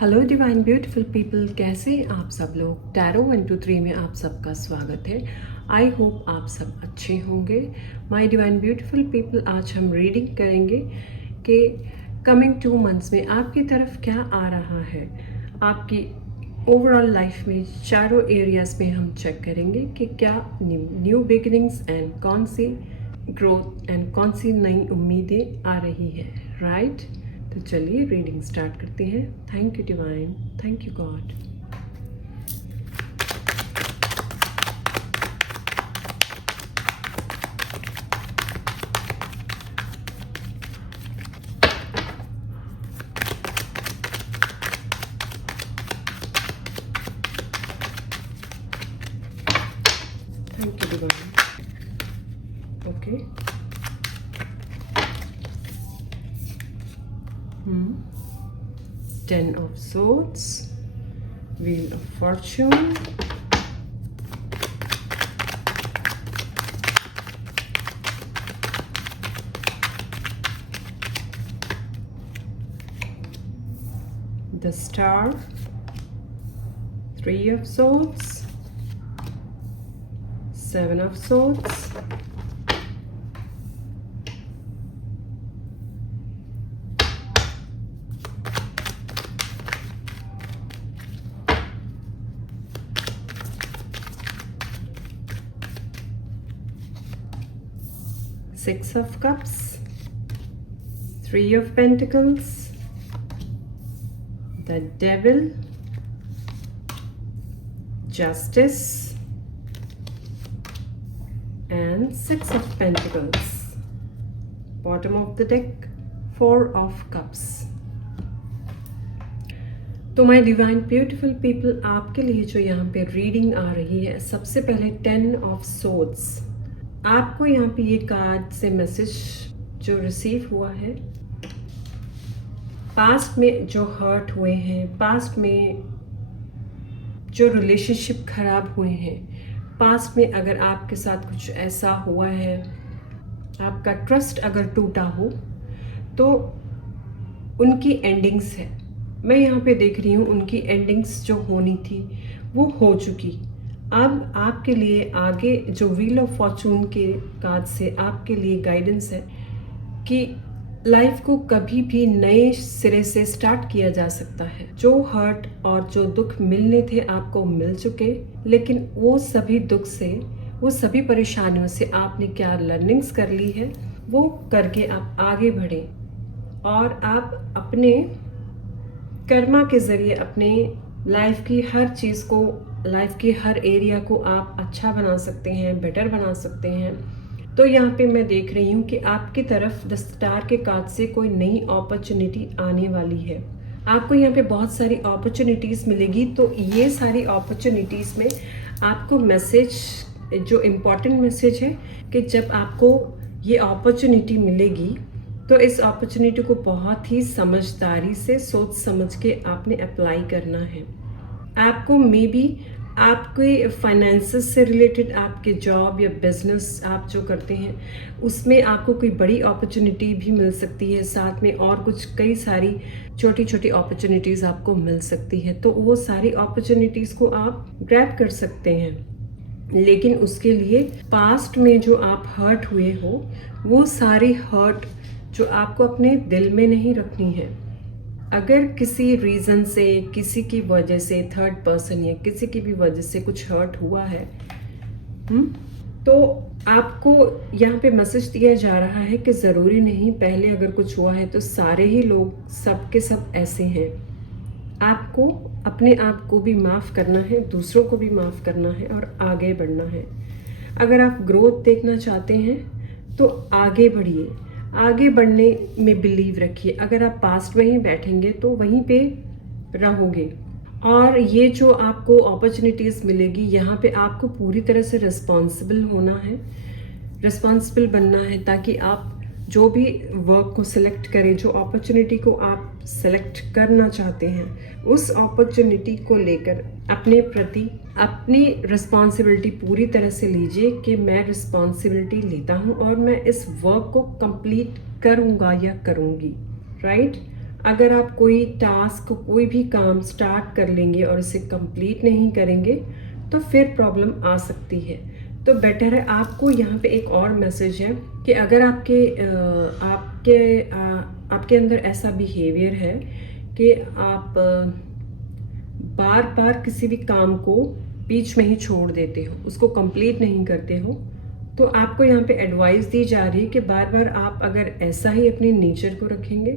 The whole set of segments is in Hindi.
हेलो डिवाइन ब्यूटीफुल पीपल, कैसे हैं आप सब लोग। टैरो 1 2 3 में आप सबका स्वागत है। आई होप आप सब अच्छे होंगे। माय डिवाइन ब्यूटीफुल पीपल, आज हम रीडिंग करेंगे कि कमिंग 2 मंथ्स में आपकी तरफ क्या आ रहा है। आपकी ओवरऑल लाइफ में चारों एरियाज में हम चेक करेंगे कि क्या न्यू बिगिनिंग्स एंड कौन सी ग्रोथ एंड कौन सी नई उम्मीदें आ रही है, राइट। तो चलिए रीडिंग स्टार्ट करते हैं। Thank you divine, thank you God. Thank you divine. Okay, Ten of Swords, Wheel of Fortune, the Star, Three of Swords, Seven of Swords, Six of Cups, Three of Pentacles, the Devil, Justice, and Six of Pentacles. Bottom of the deck, Four of Cups. तो माय डिवाइन ब्यूटीफुल पीपल, आपके लिए जो यहाँ पे रीडिंग आ रही है, सबसे पहले 10 ऑफ सोर्ड्स। आपको यहाँ पे ये कार्ड से मैसेज जो रिसीव हुआ है, पास्ट में जो हर्ट हुए हैं, पास्ट में जो रिलेशनशिप खराब हुए हैं, पास्ट में अगर आपके साथ कुछ ऐसा हुआ है, आपका ट्रस्ट अगर टूटा हो, तो उनकी एंडिंग्स है। मैं यहाँ पे देख रही हूँ उनकी एंडिंग्स जो होनी थी वो हो चुकी। अब आपके लिए आगे जो व्हील ऑफ फॉर्चून के कार्ड से आपके लिए गाइडेंस है कि लाइफ को कभी भी नए सिरे से स्टार्ट किया जा सकता है। जो हर्ट और जो दुख मिलने थे आपको मिल चुके, लेकिन वो सभी दुख से, वो सभी परेशानियों से आपने क्या लर्निंग्स कर ली है, वो करके आप आगे बढ़े और आप अपने कर्मा के ज़रिए अपने लाइफ की हर चीज़ को, लाइफ के हर एरिया को आप अच्छा बना सकते हैं, बेटर बना सकते हैं। तो यहाँ पे मैं देख रही हूँ कि आपकी तरफ द स्टार के कार्ड से कोई नई अपॉर्चुनिटी आने वाली है। आपको यहाँ पे बहुत सारी अपॉर्चुनिटीज़ मिलेगी। तो ये सारी अपॉर्चुनिटीज़ में आपको मैसेज, जो इम्पोर्टेंट मैसेज है कि जब आपको ये अपॉर्चुनिटी मिलेगी तो इस अपॉर्चुनिटी को बहुत ही समझदारी से, सोच समझ के आपने अप्लाई करना है। आपको मे बी आपके फाइनेंसेस से रिलेटेड, आपके जॉब या बिजनेस आप जो करते हैं उसमें आपको कोई बड़ी अपॉर्चुनिटी भी मिल सकती है, साथ में और कुछ कई सारी छोटी छोटी अपॉर्चुनिटीज़ आपको मिल सकती है। तो वो सारी अपॉर्चुनिटीज़ को आप ग्रैब कर सकते हैं, लेकिन उसके लिए पास्ट में जो आप हर्ट हुए हो, वो सारी हर्ट जो आपको अपने दिल में नहीं रखनी है। अगर किसी रीज़न से, किसी की वजह से, थर्ड पर्सन या किसी की भी वजह से कुछ हर्ट हुआ है, तो आपको यहाँ पे मैसेज दिया जा रहा है कि ज़रूरी नहीं पहले अगर कुछ हुआ है तो सारे ही लोग, सब के सब ऐसे हैं। आपको अपने आप को भी माफ़ करना है, दूसरों को भी माफ़ करना है और आगे बढ़ना है। अगर आप ग्रोथ देखना चाहते हैं तो आगे बढ़िए, आगे बढ़ने में बिलीव रखिए। अगर आप पास्ट में ही बैठेंगे तो वहीं पे रहोगे। और ये जो आपको अपॉर्चुनिटीज़ मिलेगी, यहाँ पे आपको पूरी तरह से रिस्पॉन्सिबल होना है, रिस्पॉन्सिबल बनना है, ताकि आप जो भी वर्क को सिलेक्ट करें, जो अपॉर्चुनिटी को आप सिलेक्ट करना चाहते हैं, उस अपॉर्चुनिटी को लेकर अपने प्रति अपनी रिस्पॉन्सिबिलिटी पूरी तरह से लीजिए कि मैं रिस्पॉन्सिबिलिटी लेता हूँ और मैं इस वर्क को कंप्लीट करूँगा या करूँगी, राइट। अगर आप कोई टास्क, कोई भी काम स्टार्ट कर लेंगे और इसे कंप्लीट नहीं करेंगे तो फिर प्रॉब्लम आ सकती है। तो बेटर है, आपको यहाँ पे एक और मैसेज है कि अगर आपके अंदर ऐसा बिहेवियर है कि आप बार बार किसी भी काम को बीच में ही छोड़ देते हो, उसको कंप्लीट नहीं करते हो, तो आपको यहाँ पे एडवाइस दी जा रही है कि बार बार आप अगर ऐसा ही अपने नेचर को रखेंगे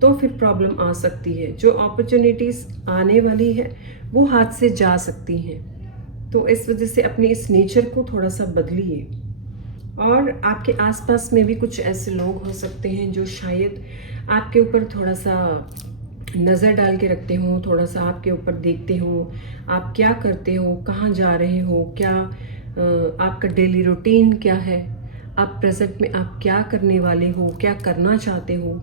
तो फिर प्रॉब्लम आ सकती है। जो अपॉर्चुनिटीज़ आने वाली है वो हाथ से जा सकती हैं। तो इस वजह से अपने इस नेचर को थोड़ा सा बदलिए। और आपके आसपास में भी कुछ ऐसे लोग हो सकते हैं जो शायद आपके ऊपर थोड़ा सा नज़र डाल के रखते हो, थोड़ा सा आपके ऊपर देखते हो आप क्या करते हो, कहाँ जा रहे हो, क्या आपका डेली रूटीन क्या है, आप प्रेजेंट में आप क्या करने वाले हो, क्या करना चाहते हो,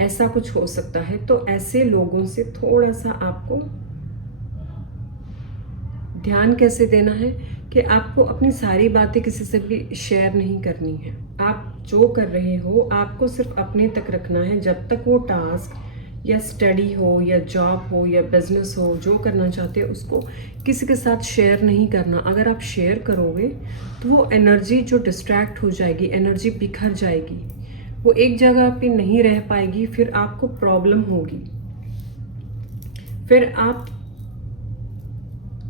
ऐसा कुछ हो सकता है। तो ऐसे लोगों से थोड़ा सा आपको ध्यान कैसे देना है कि आपको अपनी सारी बातें किसी से भी शेयर नहीं करनी है। आप जो कर रहे हो आपको सिर्फ अपने तक रखना है। जब तक वो टास्क या स्टडी हो या जॉब हो या बिजनेस हो, जो करना चाहते हो उसको किसी के साथ शेयर नहीं करना। अगर आप शेयर करोगे तो वो एनर्जी जो डिस्ट्रैक्ट हो जाएगी, एनर्जी बिखर जाएगी, वो एक जगह पे नहीं रह पाएगी, फिर आपको प्रॉब्लम होगी, फिर आप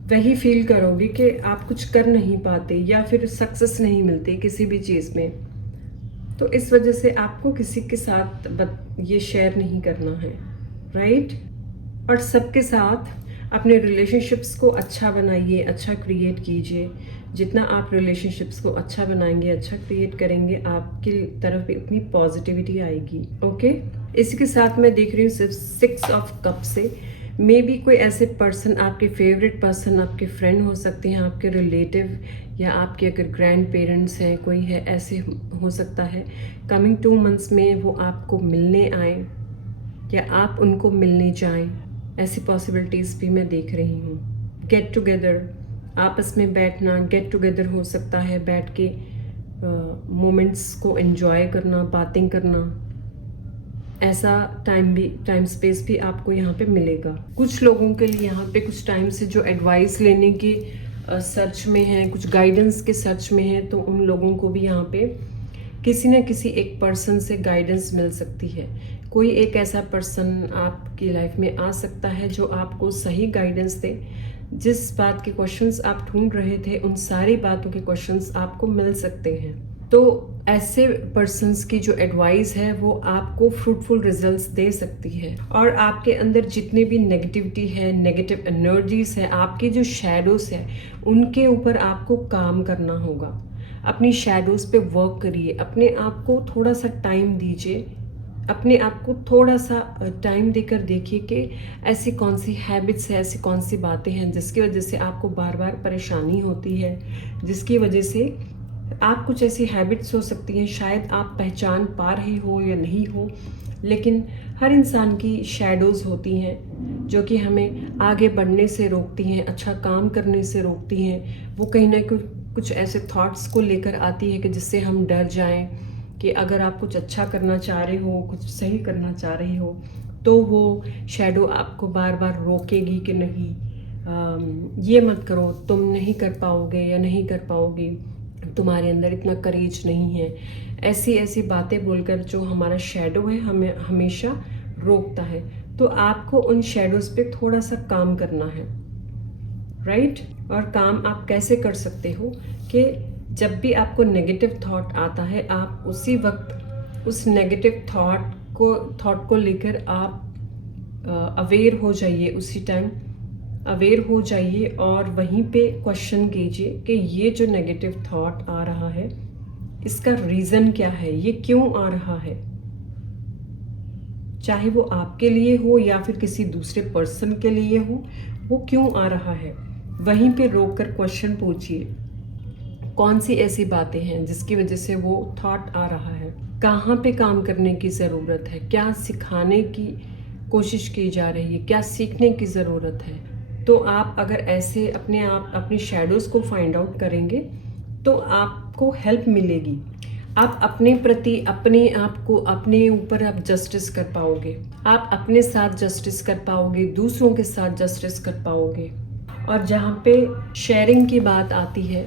वही फील करोगे कि आप कुछ कर नहीं पाते या फिर सक्सेस नहीं मिलती किसी भी चीज़ में। तो इस वजह से आपको किसी के साथ ये शेयर नहीं करना है, राइट। और सबके साथ अपने रिलेशनशिप्स को अच्छा बनाइए, अच्छा क्रिएट कीजिए। जितना आप रिलेशनशिप्स को अच्छा बनाएंगे, अच्छा क्रिएट करेंगे, आपकी तरफ भी उतनी पॉजिटिविटी आएगी। ओके, इसी के साथ मैं देख रही हूँ सिर्फ 6 ऑफ कप से मे बी कोई ऐसे पर्सन, आपके फेवरेट पर्सन, आपके फ्रेंड हो सकते हैं, आपके रिलेटिव या आपके अगर ग्रैंड पेरेंट्स हैं, कोई है, ऐसे हो सकता है कमिंग 2 मंथ्स में वो आपको मिलने आए या आप उनको मिलने जाएं। ऐसी पॉसिबिलिटीज़ भी मैं देख रही हूँ। गेट टुगेदर, आपस में बैठना, गेट टुगेदर हो सकता है, बैठ के मोमेंट्स को एंजॉय करना, बातें करना, ऐसा टाइम स्पेस भी आपको यहाँ पे मिलेगा। कुछ लोगों के लिए यहाँ पे कुछ टाइम से जो एडवाइस लेने की सर्च में है, कुछ गाइडेंस के सर्च में है, तो उन लोगों को भी यहाँ पे किसी न किसी एक पर्सन से गाइडेंस मिल सकती है। कोई एक ऐसा पर्सन आपकी लाइफ में आ सकता है जो आपको सही गाइडेंस दे। जिस बात के क्वेश्चंस आप ढूंढ रहे थे, उन सारी बातों के क्वेश्चंस आपको मिल सकते हैं। तो ऐसे पर्सन्स की जो एडवाइस है वो आपको फ्रूटफुल रिजल्ट्स दे सकती है। और आपके अंदर जितने भी नेगेटिविटी है, नेगेटिव एनर्जीज है, आपके जो शैडोज है, उनके ऊपर आपको काम करना होगा। अपनी शैडोज पे वर्क करिए, अपने आप को थोड़ा सा टाइम दीजिए, अपने आप को थोड़ा सा टाइम देकर देखिए कि ऐसी कौन सी हैबिट्स है, ऐसी कौन सी बातें हैं जिसकी वजह से आपको बार बार परेशानी होती है, जिसकी वजह से आप कुछ ऐसी हैबिट्स हो सकती हैं, शायद आप पहचान पा रहे हो या नहीं हो, लेकिन हर इंसान की शैडोज़ होती हैं जो कि हमें आगे बढ़ने से रोकती हैं, अच्छा काम करने से रोकती हैं। वो कहीं ना कुछ ऐसे थॉट्स को लेकर आती है कि जिससे हम डर जाएं कि अगर आप कुछ अच्छा करना चाह रहे हो, कुछ सही करना चाह रहे हो, तो वो शैडो आपको बार बार रोकेगी कि नहीं, ये मत करो, तुम नहीं कर पाओगे या नहीं कर पाओगी, तुम्हारे अंदर इतना करेज नहीं है। ऐसी बातें बोलकर जो हमारा शैडो है हमें हमेशा रोकता है। तो आपको उन शैडोज पे थोड़ा सा काम करना है, राइट। और काम आप कैसे कर सकते हो कि जब भी आपको नेगेटिव थॉट आता है, आप उसी वक्त उस नेगेटिव थॉट को लेकर आप अवेयर हो जाइए, उसी टाइम अवेयर हो जाइए और वहीं पे क्वेश्चन कीजिए कि ये जो नेगेटिव थॉट आ रहा है इसका रीज़न क्या है, ये क्यों आ रहा है। चाहे वो आपके लिए हो या फिर किसी दूसरे पर्सन के लिए हो, वो क्यों आ रहा है। वहीं पे रोक कर क्वेश्चन पूछिए, कौन सी ऐसी बातें हैं जिसकी वजह से वो थॉट आ रहा है, कहाँ पे काम करने की ज़रूरत है, क्या सिखाने की कोशिश की जा रही है, क्या सीखने की ज़रूरत है। तो आप अगर ऐसे अपने शैडोज़ को फाइंड आउट करेंगे तो आपको हेल्प मिलेगी। आप अपने प्रति, अपने आप को, अपने ऊपर आप जस्टिस कर पाओगे। आप अपने साथ जस्टिस कर पाओगे, दूसरों के साथ जस्टिस कर पाओगे। और जहाँ पे शेयरिंग की बात आती है,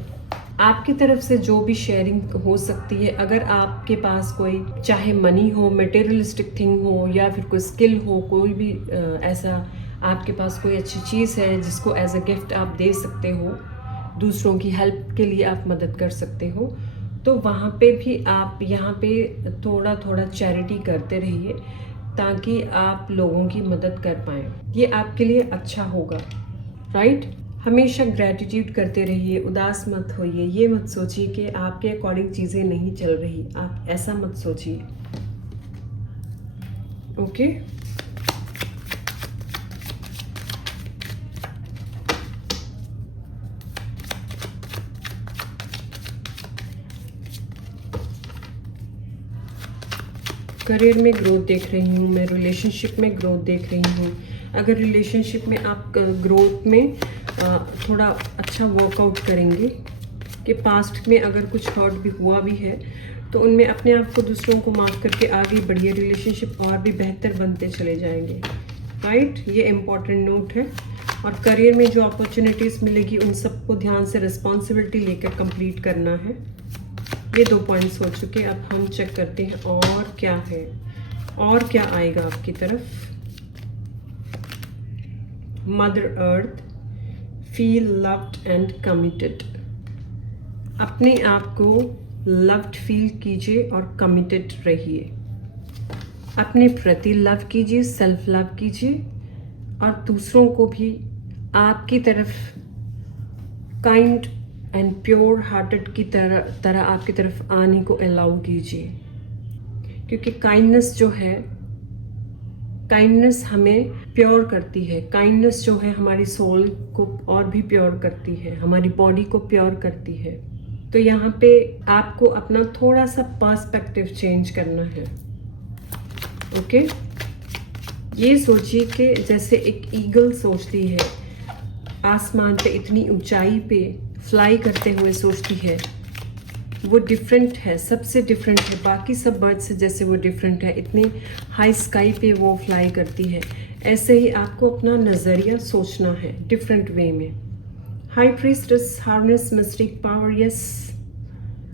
आपकी तरफ से जो भी शेयरिंग हो सकती है, अगर आपके पास कोई, चाहे मनी हो, मटेरियलिस्टिक थिंग हो, या फिर कोई स्किल हो, कोई भी ऐसा आपके पास कोई अच्छी चीज़ है जिसको एज अ गिफ्ट आप दे सकते हो, दूसरों की हेल्प के लिए आप मदद कर सकते हो, तो वहाँ पे भी आप यहाँ पे थोड़ा थोड़ा चैरिटी करते रहिए ताकि आप लोगों की मदद कर पाएँ। ये आपके लिए अच्छा होगा, राइट? हमेशा ग्रैटिट्यूड करते रहिए, उदास मत होइए। ये मत सोचिए कि आपके अकॉर्डिंग चीज़ें नहीं चल रही, आप ऐसा मत सोचिए। ओके? करियर में ग्रोथ देख रही हूँ मैं, रिलेशनशिप में ग्रोथ देख रही हूँ। अगर रिलेशनशिप में आप ग्रोथ में थोड़ा अच्छा वर्कआउट करेंगे कि पास्ट में अगर कुछ हर्ट भी हुआ भी है तो उनमें अपने आप को, दूसरों को माफ़ करके आगे बढ़िए, रिलेशनशिप और भी बेहतर बनते चले जाएंगे, राइट? ये इम्पॉर्टेंट नोट है। और करियर में जो अपॉर्चुनिटीज़ मिलेगी उन सबको ध्यान से रिस्पॉन्सिबिलिटी लेकर कंप्लीट करना है। ये 2 पॉइंट्स हो चुके। अब हम चेक करते हैं और क्या है, और क्या आएगा आपकी तरफ। Mother earth, feel loved and committed. अपने आप को लव्ड फील कीजिए और कमिटेड रहिए। अपने प्रति लव कीजिए, सेल्फ लव कीजिए, और दूसरों को भी आपकी तरफ काइंड एंड प्योर हार्टेड की तरह आपकी तरफ आने को अलाउ कीजिए। क्योंकि काइंडनेस जो है, काइंडनेस हमें प्योर करती है। काइंडनेस जो है हमारी सोल को और भी प्योर करती है, हमारी बॉडी को प्योर करती है। तो यहाँ पे आपको अपना थोड़ा सा पर्सपेक्टिव चेंज करना है। ओके? ये सोचिए कि जैसे एक ईगल सोचती है, आसमान पे इतनी ऊंचाई पे फ्लाई करते हुए सोचती है, वो डिफरेंट है, सबसे डिफरेंट है, बाकी सब बर्ड से जैसे वो डिफरेंट है, इतनी हाई स्काई पे वो फ्लाई करती है। ऐसे ही आपको अपना नज़रिया सोचना है डिफरेंट वे में। High priestess, harness mistake power. Yes,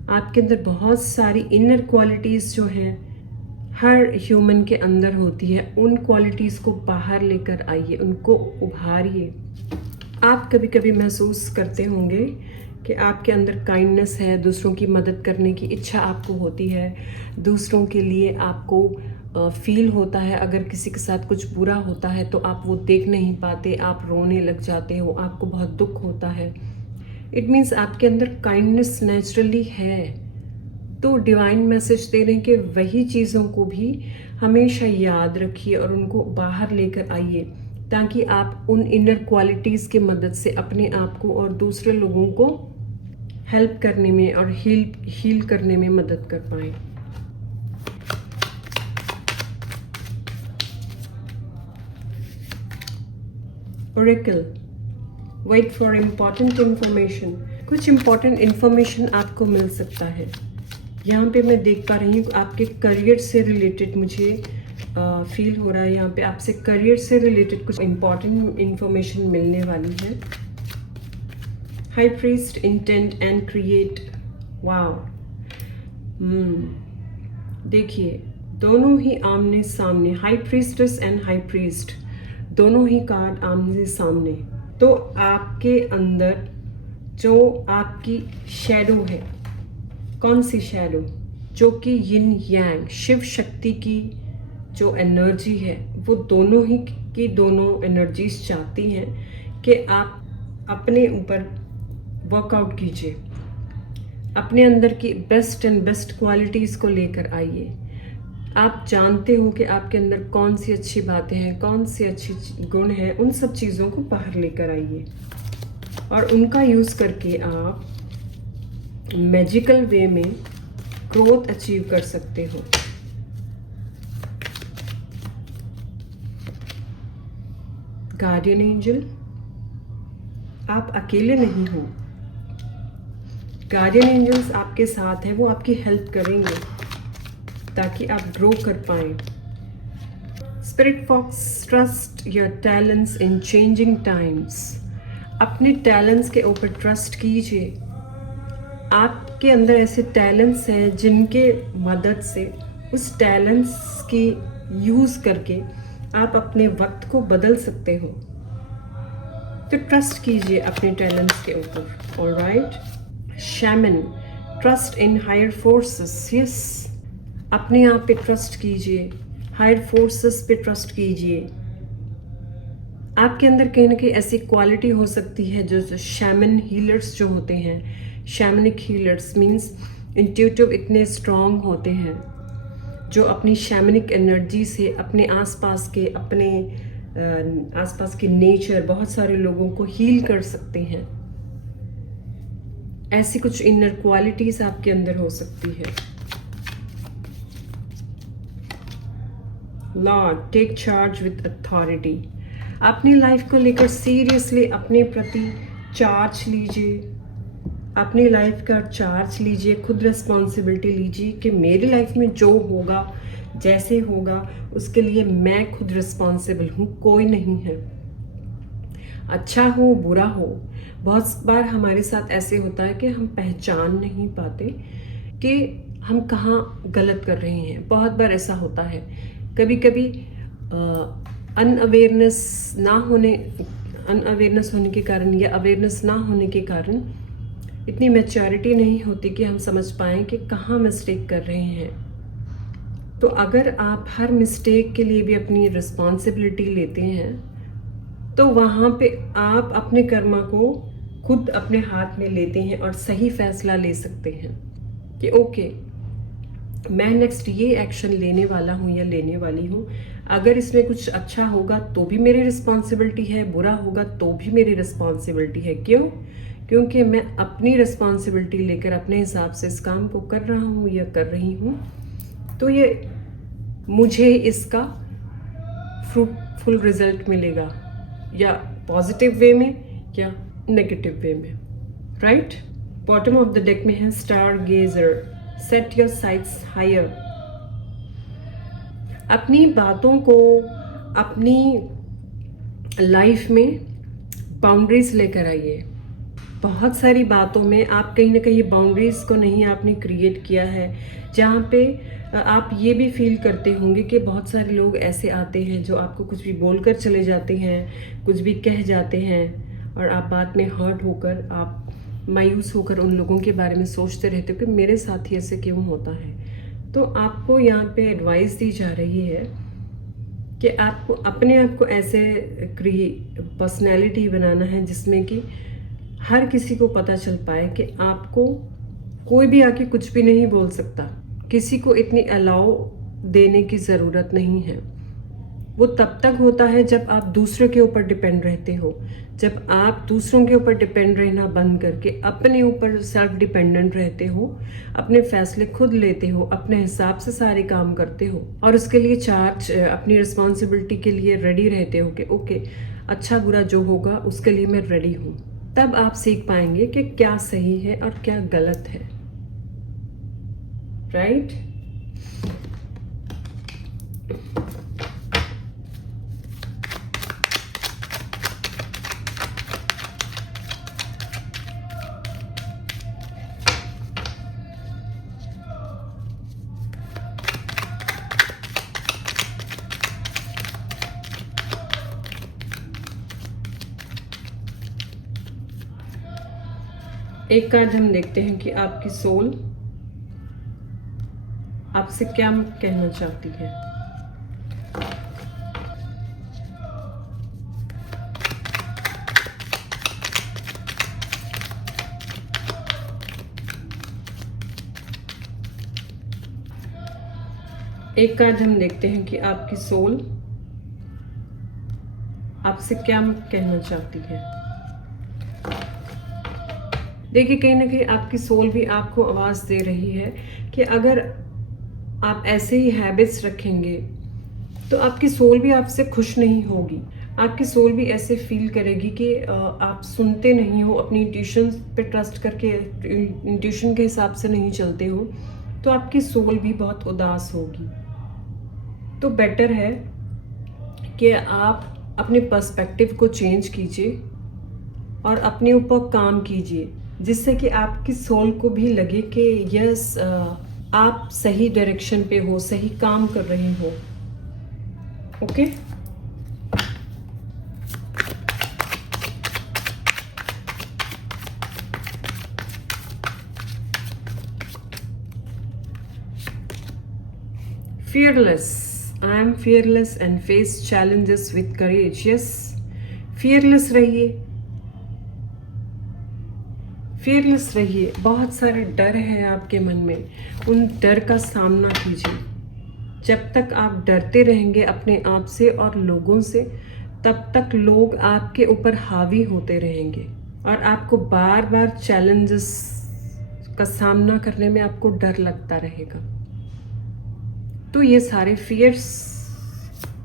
आपके अंदर बहुत सारी इनर क्वालिटीज़ जो हैं हर ह्यूमन के अंदर होती है। उन क्वालिटीज़ को बाहर लेकर आइए, उनको उभारिए। आप कभी कभी महसूस करते होंगे कि आपके अंदर काइंडनेस है, दूसरों की मदद करने की इच्छा आपको होती है, दूसरों के लिए आपको फील होता है। अगर किसी के साथ कुछ बुरा होता है तो आप वो देख नहीं पाते, आप रोने लग जाते हो, आपको बहुत दुख होता है। इट मीन्स आपके अंदर काइंडनेस नेचुरली है। तो डिवाइन मैसेज दे रहे हैं कि वही चीज़ों को भी हमेशा याद रखिए और उनको बाहर लेकर आइए, ताकि आप उन इनर क्वालिटीज़ की मदद से अपने आप को और दूसरे लोगों को हेल्प करने में और हील करने में मदद कर पाएँ। Oracle, wait for important information. कुछ इम्पॉर्टेंट इंफॉर्मेशन आपको मिल सकता है। यहाँ पे मैं देख पा रही हूँ आपके करियर से रिलेटेड मुझे फील हो रहा है। यहाँ पे आपसे करियर से रिलेटेड कुछ इम्पॉर्टेंट इंफॉर्मेशन मिलने वाली है। High priest, intent and create. Wow, देखिए दोनों ही आमने सामने, high priestess and high priest, दोनों ही कार्ड आमने सामने। तो आपके अंदर जो आपकी शैडो है, कौन सी शैडो? जो कि यिन यांग, शिव शक्ति की जो एनर्जी है, वो दोनों ही की दोनों एनर्जीज चाहती हैं कि आप अपने ऊपर वर्कआउट कीजिए, अपने अंदर की बेस्ट एंड बेस्ट क्वालिटीज़ को लेकर आइए। आप जानते हो कि आपके अंदर कौन सी अच्छी बातें हैं, कौन सी अच्छी गुण हैं, उन सब चीज़ों को बाहर लेकर आइए और उनका यूज़ करके आप मैजिकल वे में ग्रोथ अचीव कर सकते हो। गार्डियन एंजल, आप अकेले नहीं हो। गार्डियन एंजल्स आपके साथ हैं, वो आपकी हेल्प करेंगे ताकि आप ग्रो कर पाएँ। Spirit fox, trust your talents in changing times. अपने टैलेंट्स के ऊपर ट्रस्ट कीजिए। आपके अंदर ऐसे टैलेंट्स हैं जिनके मदद से उस टैलेंट्स की यूज़ करके आप अपने वक्त को बदल सकते हो। तो ट्रस्ट कीजिए अपने टैलेंट्स के ऊपर। Alright. Shaman, trust in higher forces. Yes, अपने आप पे ट्रस्ट कीजिए, हायर फोर्सेस पे ट्रस्ट कीजिए। आपके अंदर कहीं ना कहीं ऐसी क्वालिटी हो सकती है जो शैमन हीलर्स जो होते हैं, शैमनिक हीलर्स मीन्स इंट्यूटिव इतने स्ट्रांग होते हैं जो अपनी शैमनिक एनर्जी से अपने आसपास के नेचर, बहुत सारे लोगों को हील कर सकते हैं। ऐसी कुछ इनर क्वालिटीज आपके अंदर हो सकती है। Lord, take charge with authority. अपनी लाइफ को लेकर सीरियसली अपने प्रति चार्ज लीजिए, अपनी लाइफ का चार्ज लीजिए, खुद रिस्पॉन्सिबिलिटी लीजिए कि मेरी लाइफ में जो होगा, जैसे होगा, उसके लिए मैं खुद रिस्पॉन्सिबल हूँ, कोई नहीं है। अच्छा हो बुरा हो, बहुत बार हमारे साथ ऐसे होता है कि हम पहचान नहीं पाते कि हम कहाँ गलत कर रहे हैं। बहुत बार ऐसा होता है। कभी कभी अनअवेयरनेस होने के कारण या अवेयरनेस ना होने के कारण इतनी मैच्योरिटी नहीं होती कि हम समझ पाएँ कि कहाँ मिस्टेक कर रहे हैं। तो अगर आप हर मिस्टेक के लिए भी अपनी रिस्पॉन्सिबिलिटी लेते हैं तो वहाँ पे आप अपने कर्मा को खुद अपने हाथ में लेते हैं और सही फैसला ले सकते हैं कि ओके, मैं नेक्स्ट ये एक्शन लेने वाला हूँ या लेने वाली हूँ। अगर इसमें कुछ अच्छा होगा तो भी मेरी रिस्पॉन्सिबिलिटी है, बुरा होगा तो भी मेरी रिस्पॉन्सिबिलिटी है। क्यों? क्योंकि मैं अपनी रिस्पॉन्सिबिलिटी लेकर अपने हिसाब से इस काम को कर रहा हूँ या कर रही हूँ, तो ये मुझे इसका फ्रूटफुल रिजल्ट मिलेगा, या पॉजिटिव वे में या नेगेटिव वे में। Right. Bottom of the deck में है stargazer, set your sights higher. अपनी बातों को, अपनी लाइफ में बाउंड्रीज लेकर आइए। बहुत सारी बातों में आप कहीं ना कहीं बाउंड्रीज को नहीं आपने क्रिएट किया है, जहाँ पे आप ये भी फील करते होंगे कि बहुत सारे लोग ऐसे आते हैं जो आपको कुछ भी बोलकर चले जाते हैं, कुछ भी कह जाते हैं, और आप बाद में हर्ट होकर, आप मायूस होकर उन लोगों के बारे में सोचते रहते हो कि मेरे साथ ही ऐसे क्यों होता है। तो आपको यहाँ पे एडवाइस दी जा रही है कि आपको अपने आप को ऐसे पर्सनैलिटी बनाना है जिसमें कि हर किसी को पता चल पाए कि आपको कोई भी आके कुछ भी नहीं बोल सकता। किसी को इतनी अलाउ देने की ज़रूरत नहीं है। वो तब तक होता है जब आप दूसरों के ऊपर डिपेंड रहते हो। जब आप दूसरों के ऊपर डिपेंड रहना बंद करके अपने ऊपर सेल्फ डिपेंडेंट रहते हो, अपने फैसले खुद लेते हो, अपने हिसाब से सारे काम करते हो और उसके लिए चार्ज, अपनी रिस्पॉन्सिबिलिटी के लिए रेडी रहते हो कि ओके, अच्छा बुरा जो होगा उसके लिए मैं रेडी हूँ, तब आप सीख पाएंगे कि क्या सही है और क्या गलत है। राइट। एक कार्ड हम देखते हैं कि आपकी सोल आपसे क्या कहना चाहती है। एक कार्ड हम देखते हैं कि आपकी सोल आपसे क्या कहना चाहती है। देखिए, कहीं ना कहीं आपकी सोल भी आपको आवाज़ दे रही है कि अगर आप ऐसे ही हैबिट्स रखेंगे तो आपकी सोल भी आपसे खुश नहीं होगी। आपकी सोल भी ऐसे फील करेगी कि आप सुनते नहीं हो, अपनी इंट्यूशन पे ट्रस्ट करके इंट्यूशन के हिसाब से नहीं चलते हो, तो आपकी सोल भी बहुत उदास होगी। तो बेटर है कि आप अपने पर्सपेक्टिव को चेंज कीजिए और अपने ऊपर काम कीजिए, जिससे कि आपकी सोल को भी लगे कि यस आप सही डायरेक्शन पे हो, सही काम कर रहे हो। Okay, fearless. I am fearless and face challenges with courage. Yes, fearless रहिए, fearless रहिए। बहुत सारे डर है आपके मन में, उन डर का सामना कीजिए। जब तक आप डरते रहेंगे अपने आप से और लोगों से, तब तक लोग आपके ऊपर हावी होते रहेंगे और आपको बार बार चैलेंजेस का सामना करने में आपको डर लगता रहेगा। तो ये सारे फियर्स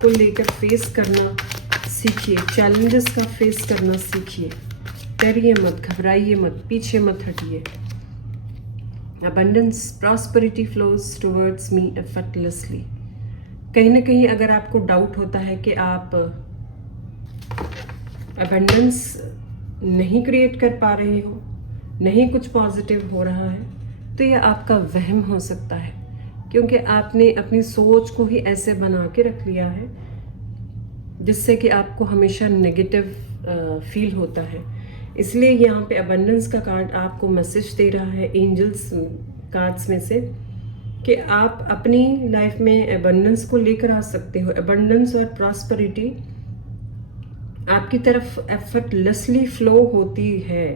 को लेकर फेस करना सीखिए, चैलेंजेस का फेस करना सीखिए। डरिए मत, घबराइए मत, पीछे मत हटिए। Abundance, prosperity flows towards me effortlessly. कहीं ना कहीं अगर आपको डाउट होता है कि आप abundance नहीं क्रिएट कर पा रहे हो, नहीं कुछ पॉजिटिव हो रहा है, तो यह आपका वहम हो सकता है, क्योंकि आपने अपनी सोच को ही ऐसे बना के रख लिया है जिससे कि आपको हमेशा नेगेटिव फील होता है। इसलिए यहाँ पे अबंडेंस का कार्ड आपको मैसेज दे रहा है एंजल्स कार्ड्स में से कि आप अपनी लाइफ में अबंडेंस को लेकर आ सकते हो। अबंडेंस और प्रॉस्पेरिटी आपकी तरफ एफर्टलेसली फ्लो होती है,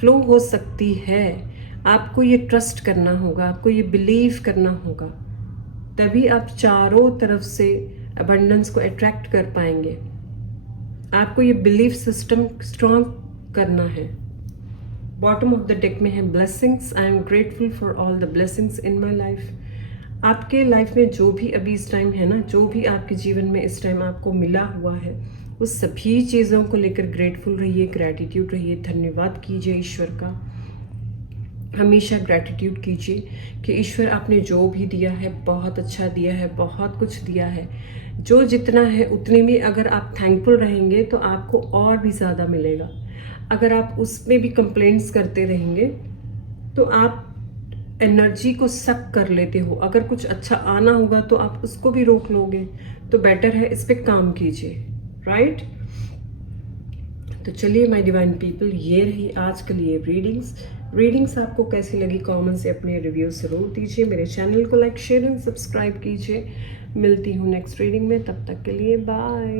फ्लो हो सकती है। आपको ये ट्रस्ट करना होगा, आपको ये बिलीव करना होगा, तभी आप चारों तरफ से अबंडेंस को अट्रैक्ट कर पाएंगे। आपको ये बिलीफ सिस्टम स्ट्रॉन्ग करना है। बॉटम ऑफ द डेक में है blessings. I am grateful for all the blessings in my life. आपके लाइफ में जो भी अभी इस टाइम है ना, जो भी आपके जीवन में इस टाइम आपको मिला हुआ है, उस सभी चीज़ों को लेकर ग्रेटफुल रहिए, ग्रैटिट्यूड रहिए, धन्यवाद कीजिए ईश्वर का। हमेशा ग्रैटिट्यूड कीजिए कि ईश्वर आपने जो भी दिया है बहुत अच्छा दिया है, बहुत कुछ दिया है। जो जितना है उतने में अगर आप थैंकफुल रहेंगे तो आपको और भी ज़्यादा मिलेगा। अगर आप उसमें भी कंप्लेंट्स करते रहेंगे तो आप एनर्जी को सक कर लेते हो। अगर कुछ अच्छा आना होगा तो आप उसको भी रोक लोगे। तो बेटर है इस पे काम कीजिए, राइट। तो चलिए माय डिवाइन पीपल, ये रही आज के लिए रीडिंग्स आपको कैसी लगी कमेंट से अपने रिव्यू जरूर दीजिए। मेरे चैनल को लाइक, शेयर एंड सब्सक्राइब कीजिए। मिलती हूँ नेक्स्ट रीडिंग में, तब तक के लिए बाय।